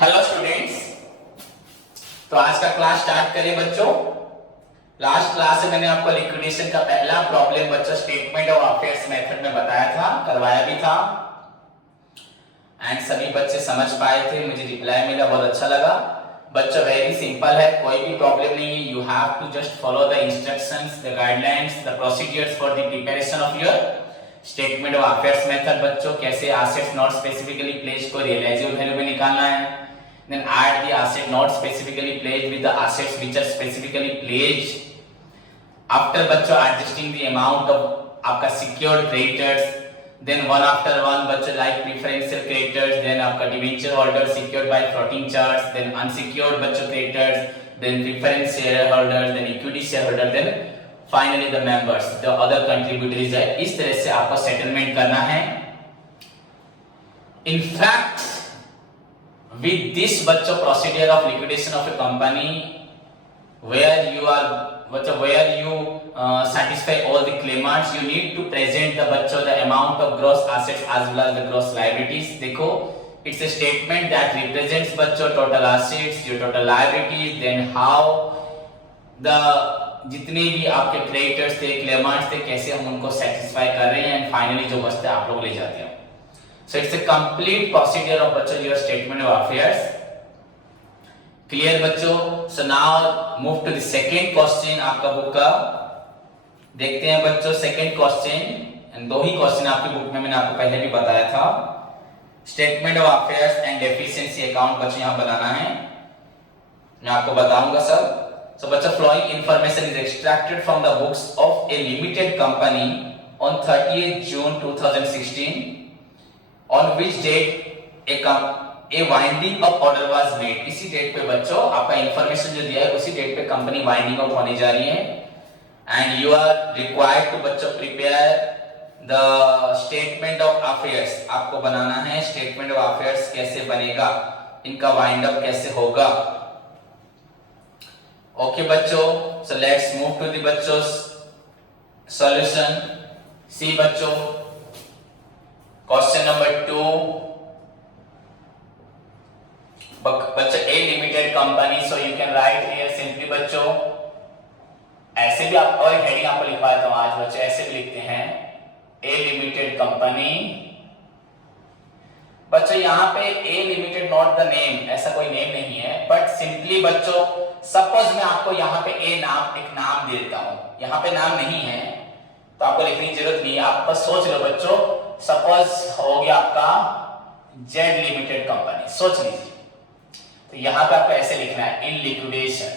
Hello students. तो आज का क्लास स्टार्ट करें बच्चों। लास्ट क्लास में मैंने आपको लिक्विडेशन का पहला प्रॉब्लम बच्चों स्टेटमेंट ऑफ अफेयर्स मेथड में बताया था, करवाया भी था एंड सभी बच्चे समझ पाए थे। मुझे रिप्लाई मिला, बहुत अच्छा लगा। बच्चों वेरी सिंपल है, कोई भी प्रॉब्लम नहीं है। You have to just follow the instructions, the guidelines, the procedures for the preparation of your statement of affairs method. बच्चों कैसे एसेट्स नॉट स्पेसिफिकली प्लेस्ड को रियलाइजेबल वैल्यू में निकालना है। Then add the asset not specifically placed with the assets which are specifically placed. After बच्चों adjusting the amount of आपका secured creditors, then one after one बच्चों like preferential creditors, then आपका debenture holder secured by floating charts, then unsecured बच्चों creditors, then preference shareholders, then equity shareholder, then finally the members, the other contributors है। इस तरह से आपको settlement करना है। In fact with this बच्चों procedure of liquidation of a company where you satisfy all the claimants, you need to present the बच्चों the amount of gross assets as well as the gross liabilities। देखो it's a statement that represents बच्चों total assets, your total liabilities, then how the जितने भी आपके creditors थे, claimants थे, कैसे हम उनको satisfy कर रहे हैं, and finally जो बचते आप लोग ले जाते हैं। So it's a complete procedure of बच्चों your statement of affairs। Clear बच्चों? So now move to the second question आपका बुक का। देखते हैं बच्चों second question। दो ही क्वेश्चन आपकी बुक में मैंने आपको पहले भी बताया था। Statement of affairs and deficiency account बच्चों यहाँ बनाना है। मैं आपको बताऊंगा सब। So बच्चों following information is extracted from the books of a limited company on 30th June 2016 on which date a winding up order was made। इसी डेट पे बच्चों आपका इंफॉर्मेशन जो दिया है उसी डेट पे कंपनी वाइंडिंग अप होने जा रही है and you are required to बच्चों prepare the statement of affairs. आपको बनाना है स्टेटमेंट ऑफ अफेयर्स। कैसे बनेगा, इनका वाइंड अप कैसे होगा। ओके बच्चों, so let's move to the बच्चों सॉल्यूशन। सी बच्चों क्वेश्चन नंबर 2। बच्चों a limited company, so you can write here simply बच्चों ऐसे भी आप और हेडिंग आपको लिखवा देता हूं आज बच्चों, ऐसे भी लिखते हैं ए लिमिटेड कंपनी। बच्चों यहां पे ए लिमिटेड नॉट द नेम, ऐसा कोई नेम नहीं है, बट सिंपली बच्चों सपोज मैं आपको यहां पे ए नाम एक नाम दे देता हूं, यहां पे नाम नहीं है तो आपको लिखने की जरूरत नहीं है। आप बस सोच लो बच्चों, सपोज हो गया आपका जेड लिमिटेड कंपनी, सोच लीजिए। तो यहां पे आपको ऐसे लिखना है इन लिक्विडेशन।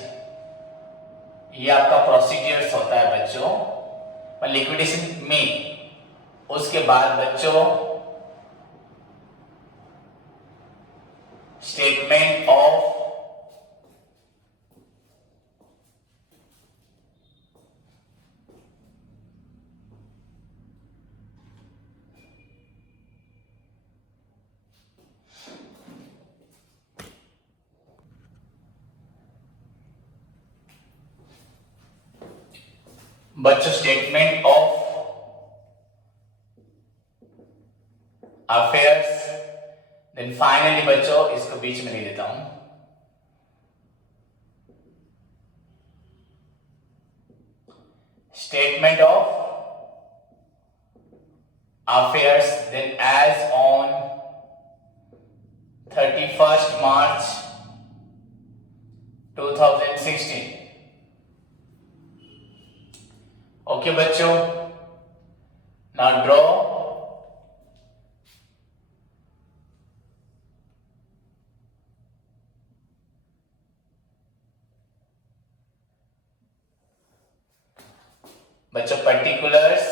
ये आपका प्रोसीजर्स होता है बच्चों लिक्विडेशन में। उसके बाद बच्चों स्टेटमेंट ऑफ बच्चों statement of affairs. Then finally बच्चों इसको बीच में नहीं देता हूं, statement of affairs then as on 31st March 2016। Okay बच्चों, नाउ ड्रॉ बच्चों particulars,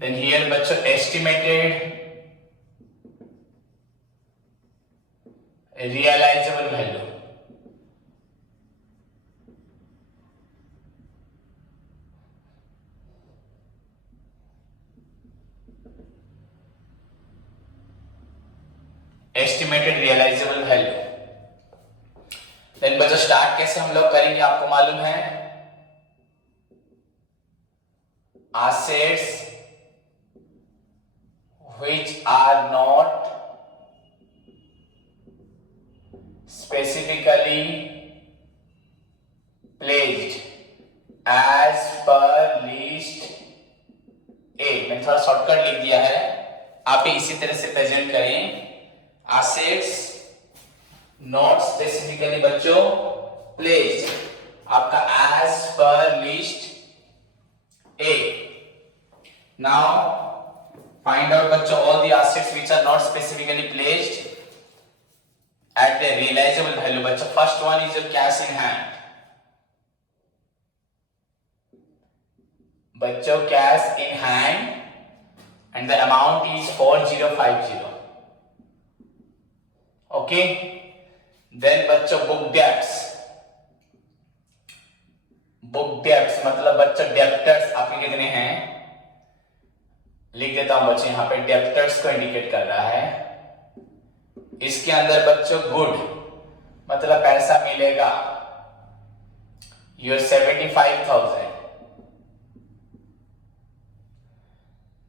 then here बच्चों estimated realizable value। Estimated realisable value. Then बच्चों स्टार्ट कैसे हम लोग करेंगे आपको मालूम है, assets which are not specifically placed as per list A। मैंने थोड़ा शॉर्टकट लिख दिया है, आप भी इसी तरह से प्रेजेंट करें। assets not specifically बच्चों placed, आपका as per list A। now find out बच्चों all the assets which are not specifically placed at the realizable value। बच्चों first one is your cash in hand। बच्चों cash in hand and the amount is 4050। okay, then बच्चों book debts। book debts मतलब बच्चों debtors आपके कितने हैं, लिख देता हूं बच्चों, यहां पे डेप्टर्स को इंडिकेट कर रहा है। इसके अंदर बच्चों गुड मतलब पैसा मिलेगा योर 75,000।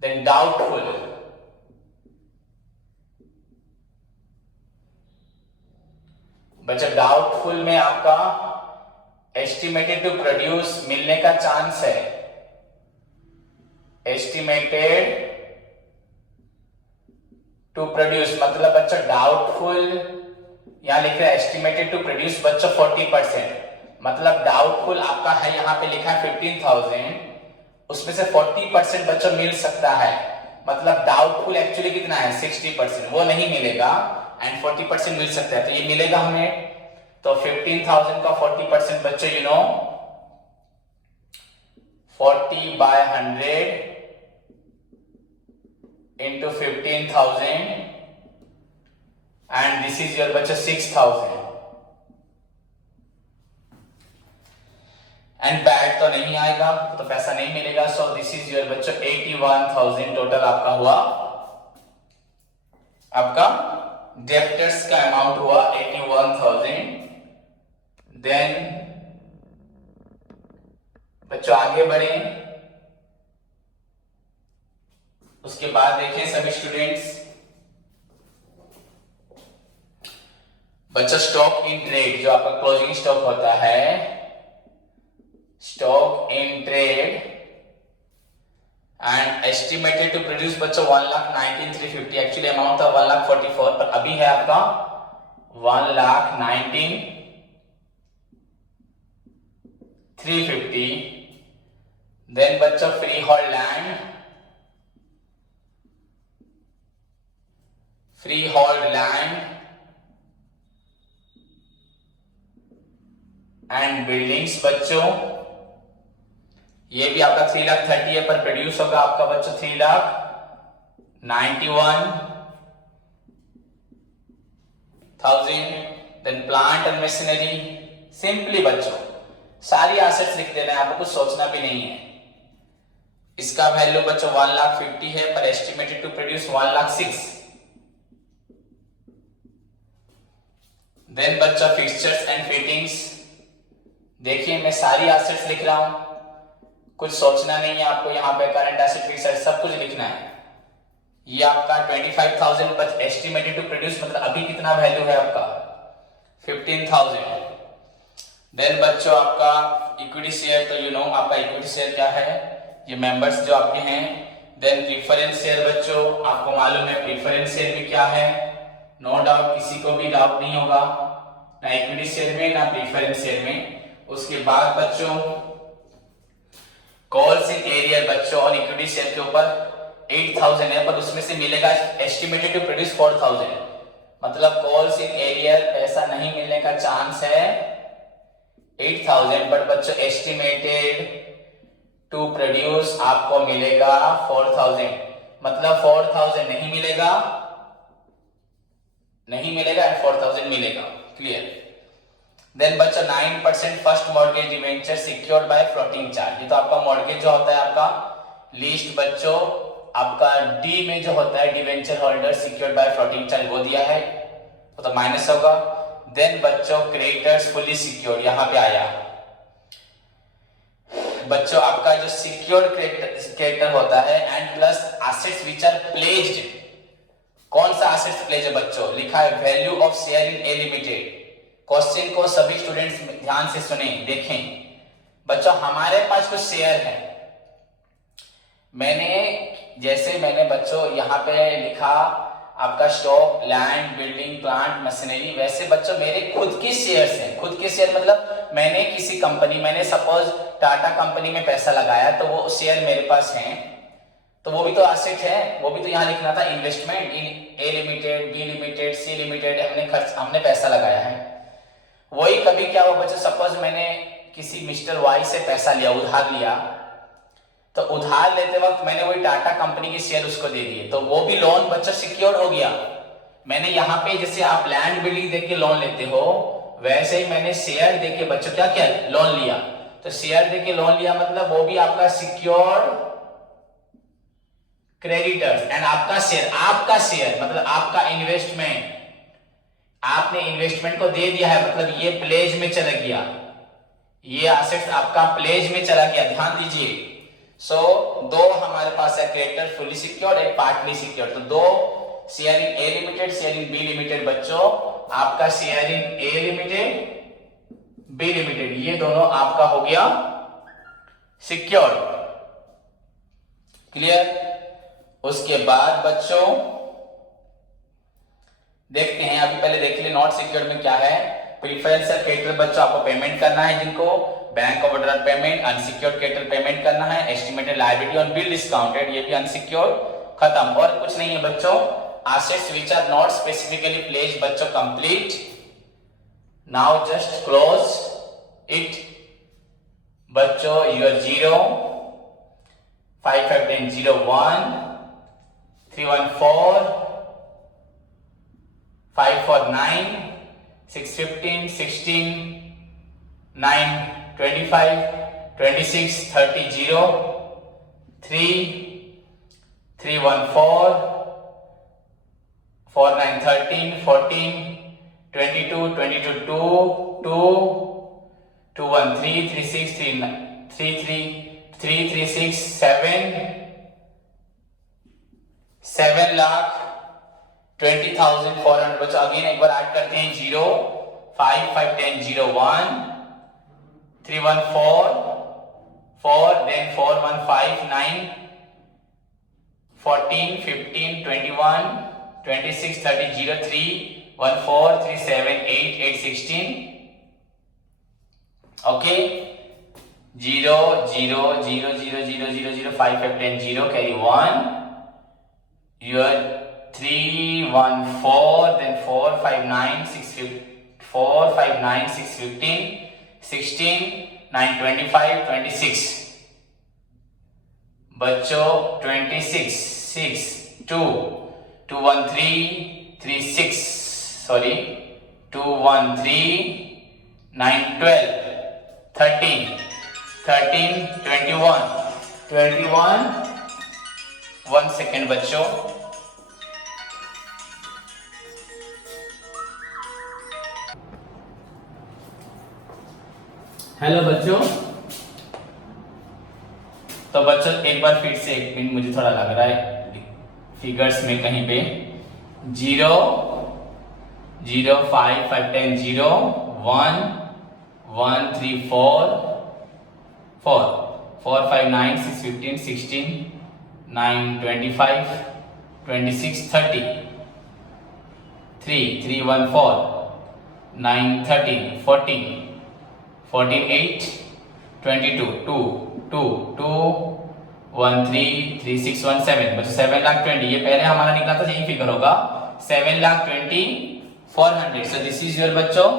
देन डाउटफुल बच्चा, डाउटफुल में आपका एस्टिमेटेड टू प्रोड्यूस मिलने का चांस है, एस्टिमेटेड टू प्रोड्यूस मतलब बच्चा डाउटफुल, यहां लिख रहा है एस्टिमेटेड टू प्रोड्यूस बच्चा 40%, मतलब डाउटफुल आपका है यहां पे लिखा है 15,000, उसमें से 40% बच्चा मिल सकता है, मतलब डाउटफुल एक्चुअली कितना है 60%, वो नहीं मिलेगा एंड 40% मिल सकता है, तो ये मिलेगा हमें। तो 15,000 का 40% बच्चों you know 40/100 into 15,000 and this is your बच्चों 6,000 एंड बैड तो नहीं आएगा तो पैसा नहीं मिलेगा। सो दिस इज योर बच्चों 81,000 टोटल आपका हुआ, आपका डेप्टर्स का अमाउंट हुआ 81,000। देन बच्चों आगे बढ़े, उसके बाद देखें सभी स्टूडेंट्स बच्चों स्टॉक इन ट्रेड, जो आपका क्लोजिंग स्टॉक होता है, stock in trade and estimated to produce बच्चों 1,19,350, एक्चुअली अमाउंट था 1,44,000 पर अभी है आपका 1,19,350। देन बच्चों free hold land, free hold land and buildings बच्चों, ये भी आपका 3,30,000 है पर प्रोड्यूस होगा आपका बच्चों 3,91,000। Then plant and machinery, simply बच्चों सारी एसेट्स लिख देना है, आपको कुछ सोचना भी नहीं है। इसका वैल्यू बच्चों 1,50,000 है पर एस्टिमेटेड टू प्रोड्यूस 1,06,000। देन बच्चों फिक्सचर्स एंड फिटिंग्स, देखिए मैं सारी एसेट्स लिख रहा हूं, कुछ सोचना नहीं है आपको, यहाँ पे करंट एसेट फिक्स्ड एसेट सब कुछ लिखना है। ये आपका 25,000 बट एस्टिमेटेड टू प्रोड्यूस मतलब अभी कितना वैल्यू है आपका 15,000। देन बच्चों आपका इक्विटी शेयर, तो यू नो आपका इक्विटी शेयर क्या है, ये मेंबर्स जो आपके हैं। देन प्रीफरेंस शेयर बच्चों, आपको मालूम है प्रीफरेंस शेयर भी क्या है, नो डाउट किसी को भी डाउट नहीं होगा, ना इक्विटी शेयर में ना प्रीफरेंस शेयर में। उसके बाद बच्चों कॉल्स इन एरियर बच्चों, और इक्विटी शेयर के ऊपर 8,000 है पर उसमें से मिलेगा एस्टिमेटेड टू प्रोड्यूस 4,000, मतलब कॉल्स इन एरियर पैसा नहीं मिलने का चांस है 8,000 बट बच्चों एस्टिमेटेड टू प्रोड्यूस आपको मिलेगा 4,000, मतलब 4,000 नहीं मिलेगा, नहीं मिलेगा एंड 4,000 मिलेगा। क्लियर। देन बच्चा 9% first mortgage debenture secured by floating charge, ये तो आपका मॉर्गेज जो होता है आपका लिस्ट बच्चों आपका डी में जो होता है debenture holder secured by floating charge वो दिया है, वो तो माइनस होगा। देन बच्चों क्रेडिटर्स फुली सिक्योर्ड यहां पे आया बच्चों, आपका जो सिक्योर्ड क्रेडिटर होता है and plus assets which are placed कौन सा एसेट्स प्लेज है बच्चों? लिखा है value of share in A limited. Question को सभी स्टूडेंट्स ध्यान से सुने, देखें बच्चों, हमारे पास कुछ शेयर है। मैंने बच्चों यहाँ पे लिखा आपका stock, land, building, plant, machinery, वैसे बच्चों मेरे खुद के शेयर्स हैं। खुद के शेयर मतलब मैंने किसी कंपनी, मैंने सपोज टाटा कंपनी में पैसा लगाया तो वो शेयर मेरे पास हैं, तो वो भी तो एसेट है, वो भी तो यहाँ लिखना था investment in A limited, B limited, C limited, हमने पैसा लगाया है। वही कभी क्या हुआ बच्चों, सपोज मैंने किसी मिस्टर वाई से पैसा लिया, उधार लिया, तो उधार लेते वक्त मैंने वही टाटा कंपनी के शेयर उसको दे दिए, तो वो भी लोन बच्चों सिक्योर हो गया। मैंने यहाँ पे जैसे आप लैंड बिल्डिंग देके लोन लेते हो, वैसे ही मैंने शेयर देके बच्चों क्या किया, लोन लिया। तो शेयर देके लोन लिया मतलब वो भी आपका सिक्योर क्रेडिटर्स, एंड आपका शेयर मतलब आपका इन्वेस्टमेंट, आपने इन्वेस्टमेंट को दे दिया है, मतलब ये प्लेज में चला गया, ये एसेट्स आपका प्लेज में चला गया, ध्यान दीजिए। सो दो हमारे पास है, क्रेडिटर फुली सिक्योर्ड, एक पार्टली सिक्योर्ड। तो दो share in A limited, share in B limited बच्चों, आपका share in A limited, B limited, ये दोनों आपका हो गया सिक्योर्ड। क्लियर? उसके बाद बच्चों देखते हैं, अभी पहले देख लिए नॉट सिक्योर्ड में क्या है। प्रीफरेंशियल क्रेडिटर बच्चों आपको पेमेंट करना है, जिनको bank overdraft payment, unsecured creditor payment करना है, estimated liability on bill discounted, ये भी अनसिक्योर्ड, खत्म, और कुछ नहीं है बच्चों। Assets which are not specifically placed बच्चों complete, now just close it बच्चों। योर 0 5 5 10 0 1 3 1 4 5 4 9 6 15 16 9 25 26 30 0 3 3 1 4 4 9 13 14 22 22 2 2 2 1 3 3 6 3 3 3 3 3 6 7 लाख 20,400 बच्चों। अगेन एक बार ऐड करते हैं, 0 5 5 10 0 1 3 1 4 4 then 4 1 5 9 14 15 21 26 30 0 3 1 4 3 7 8 8 16 okay 0 0 0 0 0 0 0 5 5 10 0 carry 1 your 3 1 4 then 4 5 9 6 4 5 9 6 15 16 9 25 26 बच्चों 26 6 2 2 1 3 3 6 सॉरी 2 1 3 9 12 13 13 21 21 1 सेकेंड बच्चों। हेलो बच्चों, तो बच्चों एक बार फिर से, एक मिनट मुझे थोड़ा लग रहा है फिगर्स में कहीं पे 0 0 5 5 10 0 1 1 3 4 4 4 5 9 6 15 16 9 25 26 30 3 3 1 4 9 13 14 14 8 22 2 2 2 1 3 3 6 1 7 बच्चों 7 लाख 20, ये पहले हमारा निकला था, यही फिगर होगा 7 lakh 20,400। so this is your बच्चों,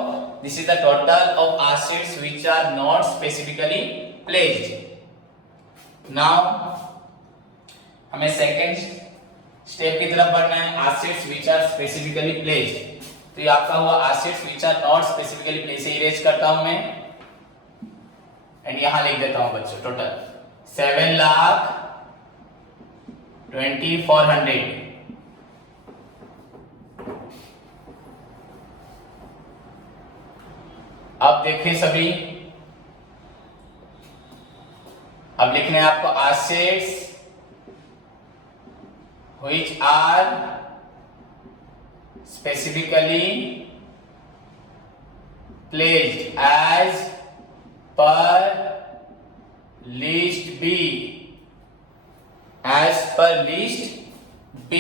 this is the total of assets which are not specifically placed. now हमें सेकेंड स्टेप की तरफ बढ़ना है, assets which are specifically placed। तो ये आपका हुआ assets which are not specifically placed, erase करता हूं मैं एंड यहां लिख देता हूं बच्चों टोटल 7 लाख 20,400। अब देखिए सभी, अब लिखने हैं आपको assets which are specifically placed as per list B, as per list B.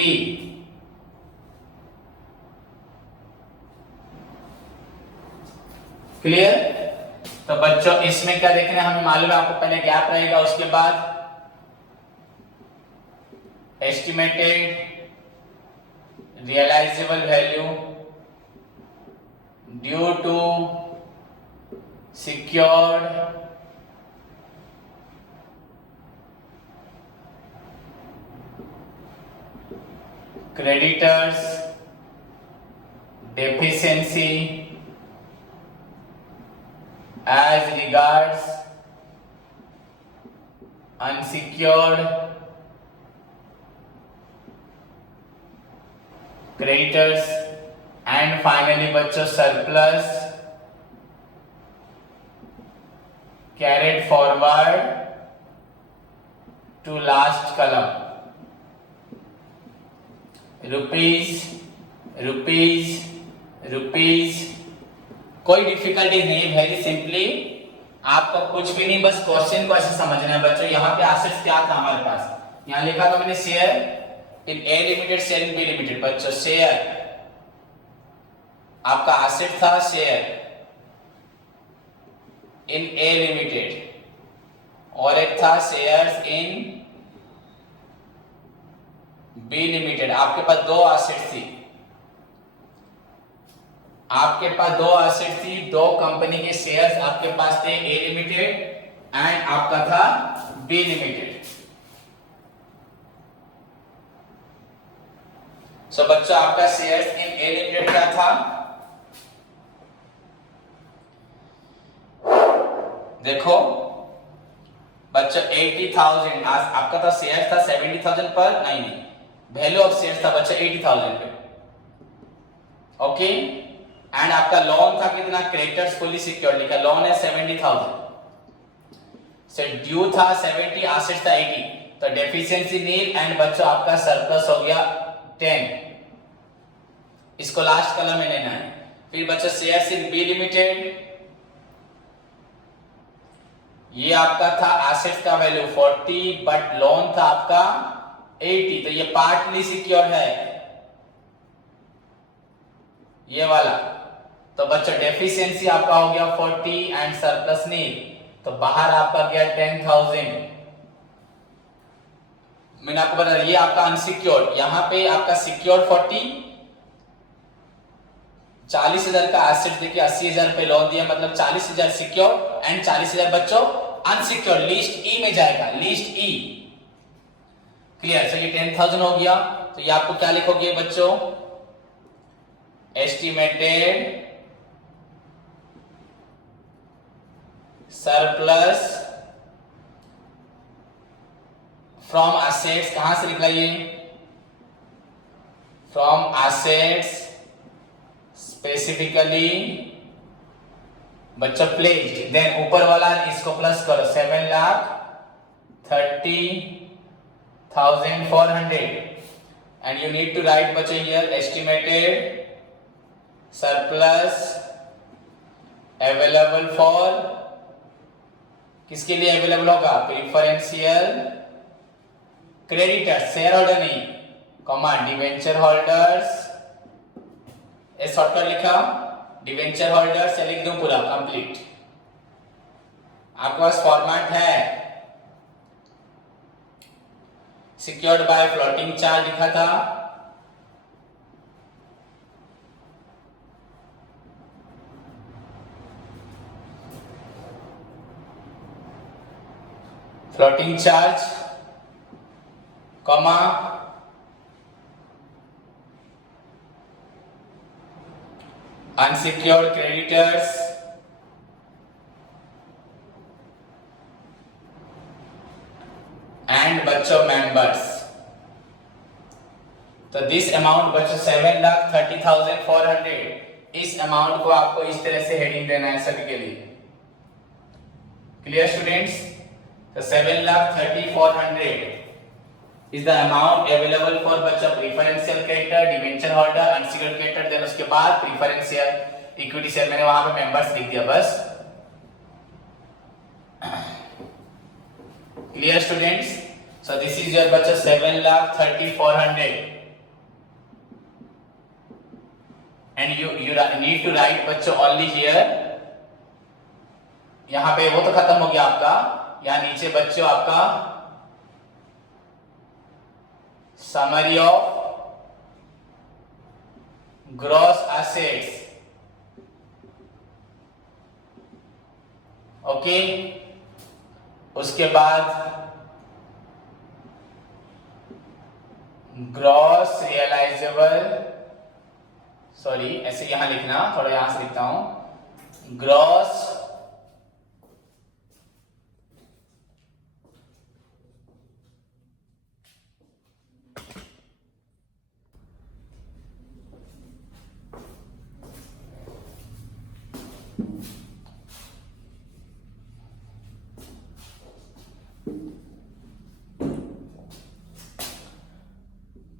Clear? तो बच्चों इसमें क्या देखना है, हमें मालूम है आपको, पहले गैप रहेगा, उसके बाद estimated realisable value due to secured creditors deficiency as regards unsecured creditors, and finally बच्चों surplus carried forward to last column. Rupees कोई डिफिकल्टी नहीं, वेरी सिंपली आपको कुछ भी नहीं, बस क्वेश्चन को ऐसे समझना है बच्चों। यहाँ पे एसेट्स क्या था हमारे पास, यहाँ लिखा था मैंने share in A limited, share in B limited. बच्चों शेयर आपका एसेट था, शेयर इन ए लिमिटेड, और एक था शेयर्स इन बी लिमिटेड। आपके पास दो एसेट थी, आपके पास दो एसेट थी, दो कंपनी के शेयर्स आपके पास थे, ए लिमिटेड एंड आपका था बी लिमिटेड। सो बच्चों आपका शेयर्स इन ए लिमिटेड क्या था, देखो बच्चों 80,000, आपका था शेयर था 70,000 पर, नहीं वैल्यू ऑफ शेयर था बच्चा 80,000 पे, ओके। एंड आपका लोन था कितना, क्रेडिटर्स फुली सिक्योर्ड लिखा, लोन है 70,000 से ड्यू था 70, एसेट था 80, तो डेफिशिएंसी नील एंड बच्चों आपका सरप्लस हो गया 10। इसको लास्ट कॉलम में लेना है। फिर बच्चों शेयर्स इन बी लिमिटेड, ये आपका था एसेट का वैल्यू 40 बट लोन था आपका 80, तो ये पार्टली सिक्योर है ये वाला। तो बच्चों डेफिशिएंसी आपका हो गया 40 एंड सरप्लस नील, तो बाहर आपका गया 10,000। मैंने आपको बता ये आपका अनसिक्योर्ड, यहां पे आपका सिक्योर्ड 40,000 का एसेट देखिए 80,000 पे लोन दिया, मतलब 40,000 सिक्योर एंड 40,000 बच्चों अनसिक्योर्ड, लिस्ट ई में जाएगा, लिस्ट ई। क्लियर? चलिए 10,000 हो गया, तो ये आपको क्या लिखोगे बच्चों, एस्टिमेटेड सरप्लस फ्रॉम एसेट्स, कहां से निकलाइए, फ्रॉम एसेट्स स्पेसिफिकली बच्चों प्लेस्ड, देन ऊपर वाला इसको प्लस करो 7,30,400 and you need to write बच्चों here estimated surplus available for, किसके लिए अवेलेबल होगा, प्रिफरेंशियल क्रेडिटर्स, शेयर होल्डर नहीं, कॉमा डिवेंचर होल्डर्स, ये शॉर्टकट लिखा डिवेंचर होल्डर्स, से लिख दूं पूरा कंप्लीट, आपके पास फॉर्मेट है, सिक्योर्ड बाय फ्लोटिंग चार्ज लिखा था, floating charge comma unsecured creditors and बच्चों मेंबर्स। तो दिस अमाउंट बच्चों 7,30,400, इस अमाउंट को आपको इस तरह से हेडिंग देना है सभी के लिए। Clear students? तो 7,30,400 is the amount available for बच्चा preferential creditor, debenture holder, unsecured creditor, then उसके बाद प्रीफरेंशियल इक्विटी शेयर। मैंने वहां पे मेंबर्स लिख दिया बस। Clear students? So this is your बच्चा 7,30,400 and you need to write बच्चों only here। यहां पे वो तो खत्म हो गया आपका, यहां नीचे बच्चों आपका summary of gross assets. Okay, उसके बाद ग्रॉस रियलाइजेबल, सॉरी ऐसे यहां लिखना, थोड़ा यहां से लिखता हूं, ग्रॉस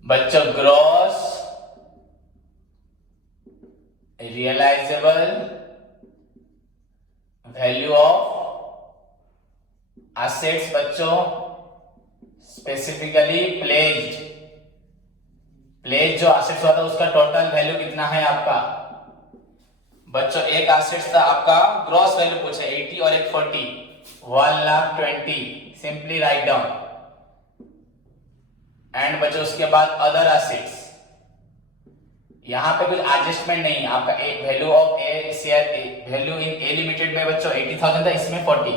बच्चों gross realisable value of assets बच्चों, स्पेसिफिकली प्लेज्ड, प्लेज जो एसेट्स होता है उसका टोटल वैल्यू कितना है आपका बच्चों। एक एसेट्स था आपका, ग्रॉस वैल्यू पूछा 80 और एक 40, 1,20,000, सिंपली राइट डाउन। एंड बच्चों उसके बाद अदर एसेट्स, यहां पे कोई एडजस्टमेंट नहीं है आपका। एक value of A share, value in A limited में बच्चों 80,000 था, इसमें 40,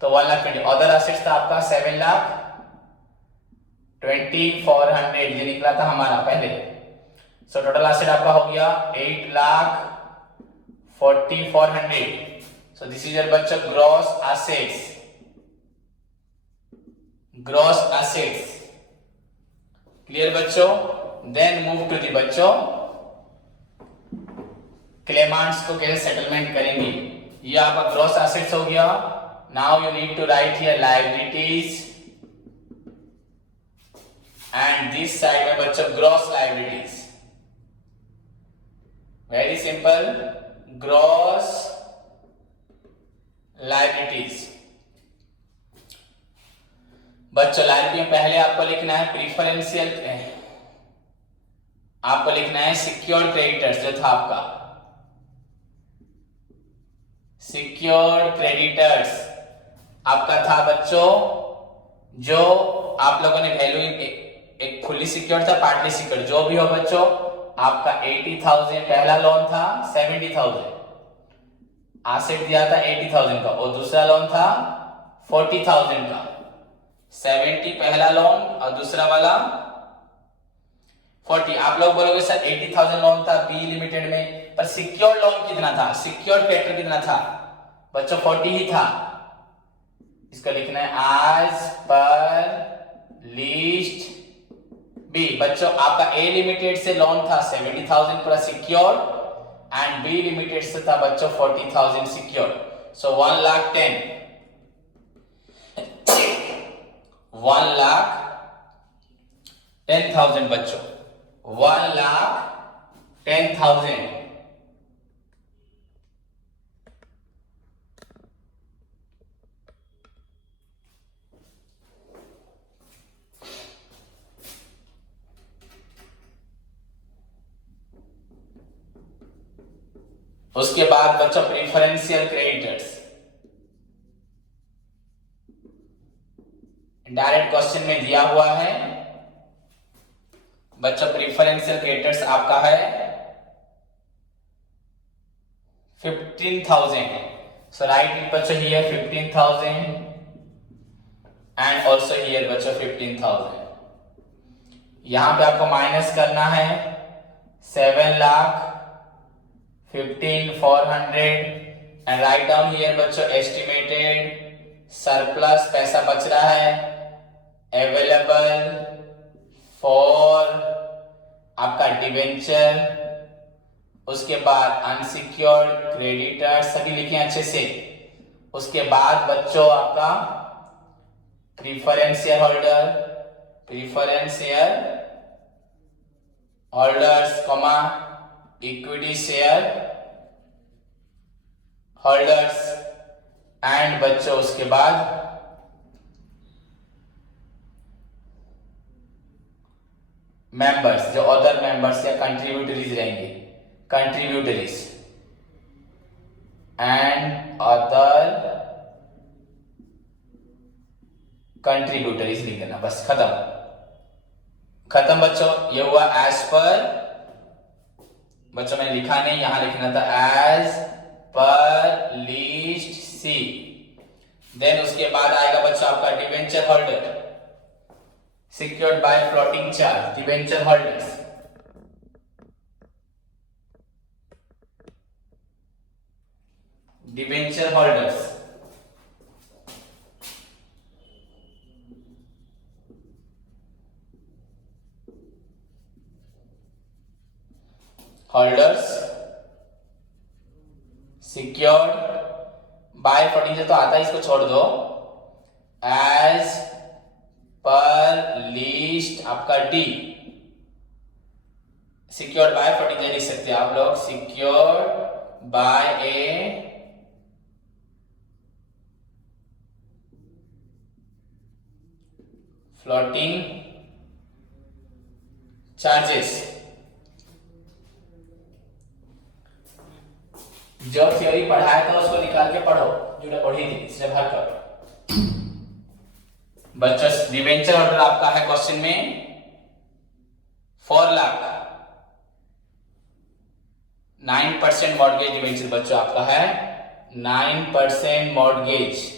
तो 1,20,000। अदर एसेट्स था आपका 7,20,400, ये निकला था हमारा पहले। सो टोटल एसेट आपका हो गया 8,40,400। सो दिस इज योर बच्चों gross assets, gross assets. Clear बच्चों? देन मूव टू दी बच्चों क्लेमांट्स को कैसे सेटलमेंट करेंगे। ये आपका ग्रॉस एसेट्स हो गया। Now you need to write here liabilities and this side में बच्चों gross liabilities. Very simple, gross liabilities. बच्चों लायबिलिटी में पहले आपको लिखना है प्रीफरेंशियल, आपको लिखना है सिक्योर्ड क्रेडिटर्स, जो था आपका सिक्योर्ड क्रेडिटर्स आपका था बच्चों, जो आप लोगों ने वैल्यू एक फुल्ली सिक्योर्ड था, पार्टली सिक्योर्ड, जो भी हो बच्चों आपका 80,000 पहला लोन था, 70,000 एसेट दिया था 80,000 का, और दूसरा लोन था 40,000 का। 70 पहला लोन और दूसरा वाला 40। आप लोग बोलोगे सर 80,000 लोन था बी लिमिटेड में, पर सिक्योर्ड लोन कितना था, सिक्योर्ड क्रेडिटर कितना था बच्चों? 40 ही था। इसको लिखना है एज पर लिस्ट बी। बच्चों आपका ए लिमिटेड से लोन था 70,000 पूरा सिक्योर्ड, एंड बी लिमिटेड से था बच्चों 40,000 सिक्योर्ड। सो 1,10,000 1,10,000 बच्चों, 1,10,000। उसके बाद बच्चों प्रीफरेंशियल क्रेडिटर्स, डायरेक्ट क्वेश्चन में दिया हुआ है बच्चों। प्रीफरेंशियल क्रेडिटर्स आपका है 15,000। सो राइट बच्चों हियर 15,000 एंड ऑल्सो हियर बच्चों 15,000। यहां पे आपको माइनस करना है 7,15,400 एंड राइट डाउन हियर बच्चों एस्टिमेटेड सरप्लस, पैसा बच रहा है अवेलेबल फॉर आपका डिवेंचर, उसके बाद अनसिक्योर्ड क्रेडिटर, सभी लिखे अच्छे से। उसके बाद बच्चों आपका preference share holder, preference share holders comma equity share holders and बच्चों उसके बाद मेंबर्स जो अदर मेंबर्स या कंट्रीब्यूटरीज रहेंगे, कंट्रीब्यूटरीज एंड अदर कंट्रीब्यूटरीज लिख देना, बस खत्म खत्म बच्चों। ये हुआ एज पर, बच्चों मैंने लिखा नहीं, यहां लिखना था एज पर लिस्ट सी। देन उसके बाद आएगा बच्चों आपका debenture holder secured by floating charge, debenture holders, debenture holders, holders secured by floating charge तो आता है, इसको छोड़ दो। as पर लिस्ट आपका D, secured by floating charge लिख सकते हैं आप लोग, secured by a floating charges. जो थ्योरी पढ़ाया था उसको निकाल के पढ़ो, जो पढ़ी थी इसलिए भर कर बच्चों। डिवेंचर ऑर्डर आपका है क्वेश्चन में 4 लाख, 9% मॉर्गेज डिवेंचर बच्चों आपका है 9% मॉर्गेज।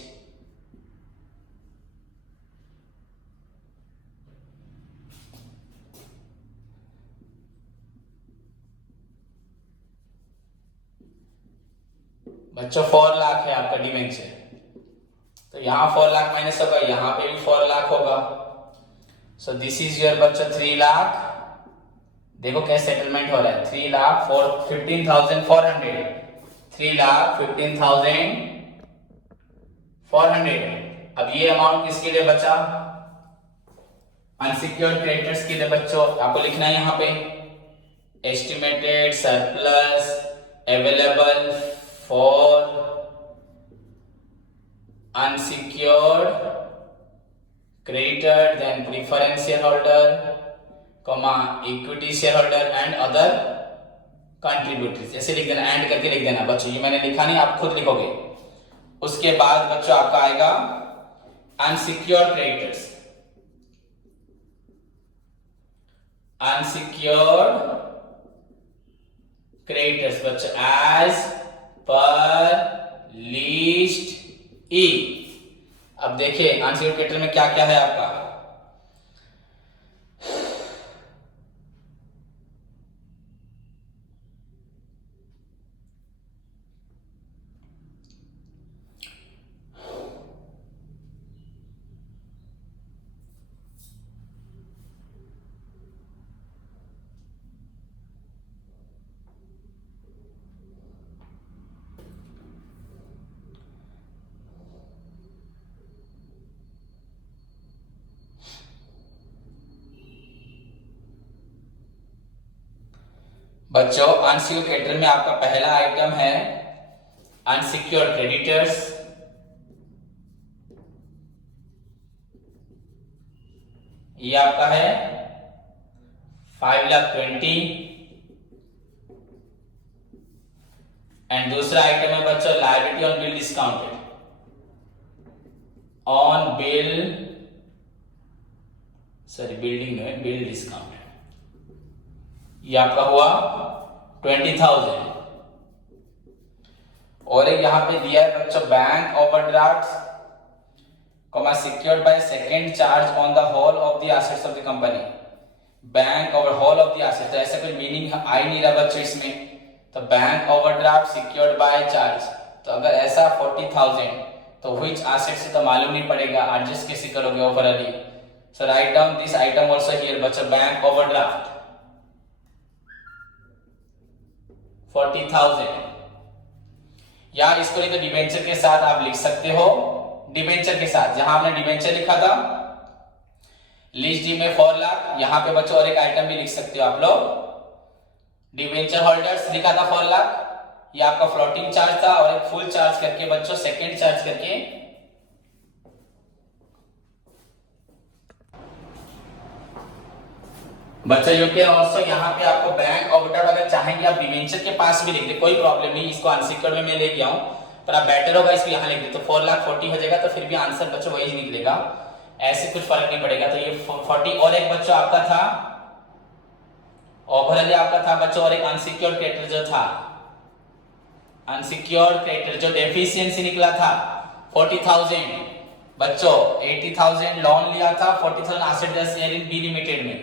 बच्चों 4 लाख है आपका डिवेंचर, तो यहां 4 लाख माइनस होगा, यहां पे भी 4 लाख होगा। सो दिस इज योर बच्चों 3 लाख। देखो कैसे सेटलमेंट हो रहा है, 3 लाख 15,400, 3 लाख 15,400। अब ये अमाउंट किसके लिए बचा, अनसिक्योर्ड क्रेडिटर्स के लिए बच्चों। आपको लिखना है यहां पे estimated surplus available for unsecured creditor, then preference shareholder, comma equity shareholder and other contributors, ऐसे लिख देना, एंड करके लिख देना बच्चों। ये मैंने लिखा नहीं, आप खुद लिखोगे। उसके बाद बच्चों आपका आएगा unsecured creditors, unsecured creditors बच्चों as per list ई। अब देखिए अनसिक्योर्ड क्रेडिटर में क्या क्या है आपका, बच्चों अनसिक्योर्ड क्रेडिटर में आपका पहला आइटम है अनसिक्योर्ड क्रेडिटर्स, ये आपका है 5,20,000। एंड दूसरा आइटम है बच्चों liability on bill discounted, on bill sorry building में बिल डिस्काउंटेड, ये आपका हुआ 20,000। और एक यहां पे दिया है बच्चों bank overdraft comma secured by second charge on the whole of the assets of the company, bank over whole of the assets. तो ऐसा कोई मीनिंग आ ही नहीं रहा बच्चों इसमें, तो bank overdraft secured by charge. तो अगर ऐसा 40,000 तो व्हिच एसेट से तो मालूम नहीं पड़ेगा, एडजस्ट कैसे करोगे overall. So write down this item also here बच्चों, बैंक ओवरड्राफ्ट 40,000, या इसको नहीं तो डिबेंचर के साथ आप लिख सकते हो, डिबेंचर के साथ जहां हमने डिबेंचर लिखा था लीज डी में 4 लाख। यहाँ पे बच्चों और एक आइटम भी लिख सकते हो आप लोग, डिवेंचर होल्डर्स लिखा था 4 लाख, ये आपका फ्लोटिंग चार्ज था, और एक फुल चार्ज करके बच्चों सेकेंड चार्ज करके बच्चों यू कैन ऑल्सो, यहाँ पे आपको बैंक ओवरड्राफ्ट अगर चाहेंगे आप डिवेंचर के पास भी लिख दे, कोई प्रॉब्लम नहीं। इसको अनसिक्योर्ड में मैं ले गया हूँ, पर आप बेटर होगा इसको यहाँ लिख दे, तो 4,40,000 हो जाएगा, तो फिर भी आंसर बच्चों वही निकलेगा, ऐसे कुछ फर्क नहीं पड़ेगा। तो ये 40। और एक बच्चों आपका था ओवरऑल आपका था बच्चों, और एक अनसिक्योर्ड क्रेडिटर जो था, अनसिक्योर्ड क्रेडिटर जो डेफिशिएंसी निकला था 40,000 बच्चों, 80,000 लोन लिया था, 40,000 asset share in B limited में,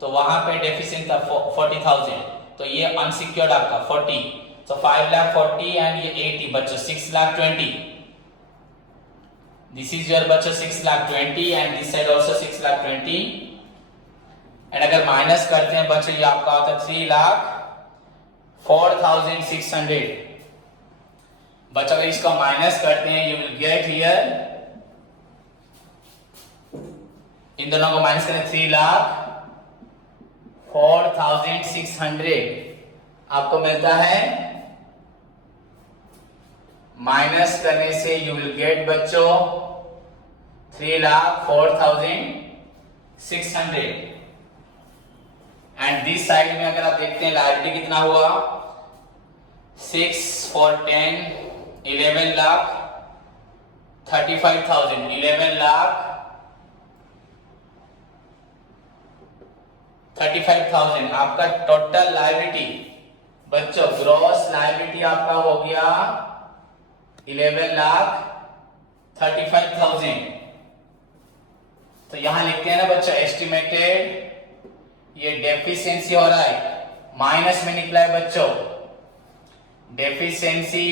तो वहां पे डेफिशिएंट था 40,000, तो ये अनसिक्योर्ड आपका 40, तो 5,40,000 एंड ये 80 बच्चों 6,20,000। दिस इज योर बच्चों 6,20,000 and this side also 6,20,000, and अगर माइनस करते हैं बच्चों ये आपका होता है 3,04,600 बच्चों। अगर इसको माइनस करते हैं यू विल गेट हियर, इन दोनों को माइनस करें 3,04,600 आपको मिलता है, माइनस करने से यू विल गेट बच्चों 3,04,600, एंड दिस साइड में अगर आप देखते हैं लायबिलिटी कितना हुआ, 6 for 10 11 लाख 35,000, 11 लाख 35,000 आपका टोटल लायबिलिटी बच्चों। ग्रॉस लायबिलिटी आपका हो गया 11,35,000। तो यहां लिखते हैं ना बच्चों एस्टिमेटेड, ये डेफिशिएंसी हो रहा है, माइनस में निकला है बच्चों, डेफिशिएंसी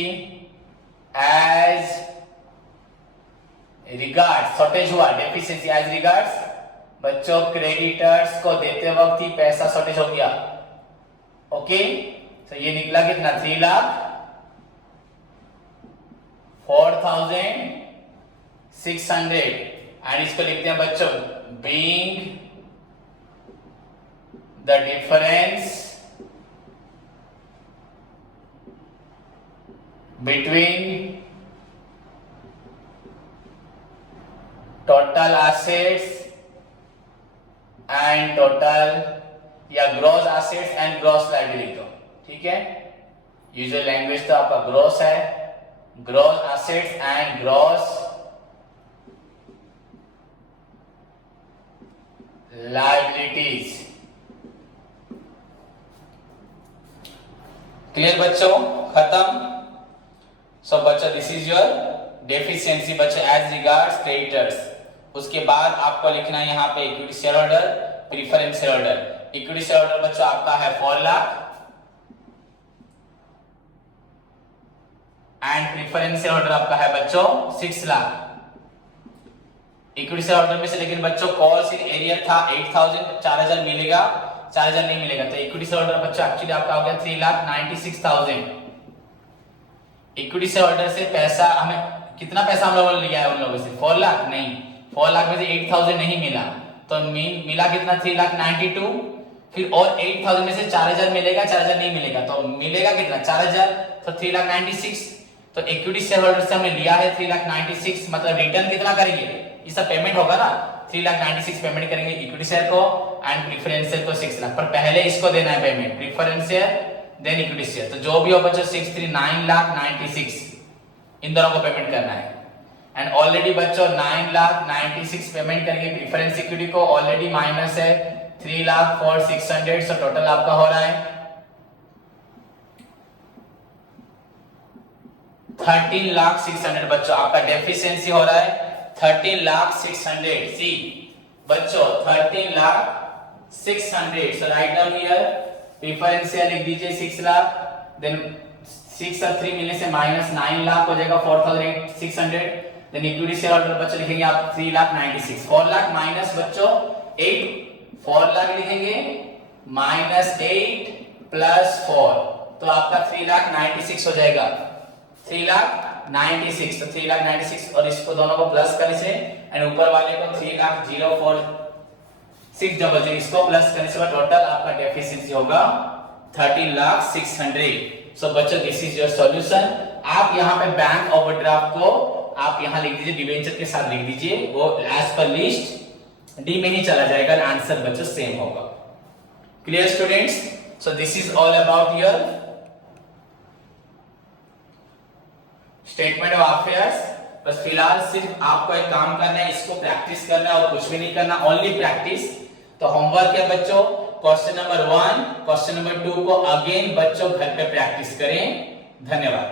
एज रिगार्ड्स, शॉर्टेज हुआ, डेफिशिएंसी एज रिगार्ड्स बच्चों क्रेडिटर्स को देते वक्त ही पैसा शॉर्टेज हो गया। ओके, तो ये निकला कितना 3,04,600, एंड इसको लिखते हैं बच्चों being the difference between total assets and total या gross assets and gross liability. तो ठीक है, यूजुअल लैंग्वेज तो आपका ग्रॉस है, gross assets and gross liabilities. Clear बच्चों, खत्म। सो बच्चों दिस इज योर डेफिशिएंसी बच्चों एज रिगार्ड्स क्रेडिटर्स। उसके बाद आपको लिखना है यहाँ पे equity share holder, preference share holder. Equity share holder बच्चों आपका है 4 lakh and preference share holder आपका है बच्चों 6 लाख। इक्विटी शेयर होल्डर में से लेकिन बच्चों कॉल्स इन एरियर था 8,000, 4,000 मिलेगा, 4,000 नहीं मिलेगा, तो इक्विटी शेयर होल्डर बच्चों एक्चुअली आपका हो गया 3,96,000। इक्विटी शेयर होल्डर से पैसा हमें कितना पैसा हम लोगों ने लिया है उन लोगों से 4 लाख नहीं, 4 लाख में से 8,000 नहीं मिला, तो मिला कितना 3,92,000, फिर और 8,000 में से 4,000 मिलेगा, 4,000 नहीं मिलेगा, तो मिलेगा कितना 4,000, तो 3,96,000। तो इक्विटी शेयर होल्डर से हमने लिया है 3,96,000, मतलब रिटर्न कितना करेंगे, इसका पेमेंट होगा ना, 3,96,000 पेमेंट करेंगे इक्विटी शेयर को एंड प्रीफरेंस शेयर को 6 लाख, पर पहले इसको देना है payment, preference share then equity share, तो जो भी हो बच्चों 9,96,000 इन दोनों को पेमेंट करना है। एंड ऑलरेडी बच्चों 9,96,000 पेमेंट करेंगे प्रीफरेंस इक्विटी को, ऑलरेडी माइनस है 3,04,600, सो टोटल आपका हो रहा है 13,06,000 बच्चों। आपका डेफिशिएंसी हो रहा है 13,06,000। सी बच्चों 13,06,000, so write down here preference share लिख दीजिए 6 लाख, देन 6 और 3 मिलने से माइनस 9 लाख हो जाएगा 4,600, देन इक्विटी शेयर होल्डर बच्चों लिखेंगे आप 3,96,000, 4 लाख माइनस बच्चों 8, 4 लाख लिखेंगे माइनस 8 प्लस 4, तो आपका 3,96,000 हो जाएगा, 3,96,000, तो 3,96,000 और इसको दोनों को प्लस करने से एंड ऊपर वाले को 3,04,000 600, इसको प्लस करने से टोटल आपका डेफिशिएंसी होगा 13,06,000। सो बच्चों दिस इज योर सॉल्यूशन। आप यहाँ पे बैंक ओवरड्राफ्ट को आप यहाँ लिख दीजिए, डिबेंचर के साथ लिख दीजिए, वो एज पर लिस्ट डी में ही चला जाएगा, आंसर बच्चों सेम होगा। Clear students? So this is all about your statement of affairs. बस फिलहाल सिर्फ आपको एक काम करना है, इसको प्रैक्टिस करना है और कुछ भी नहीं करना, ओनली प्रैक्टिस। तो होमवर्क है बच्चों, क्वेश्चन नंबर 1, क्वेश्चन नंबर 2 को अगेन बच्चों घर पे प्रैक्टिस करें। धन्यवाद।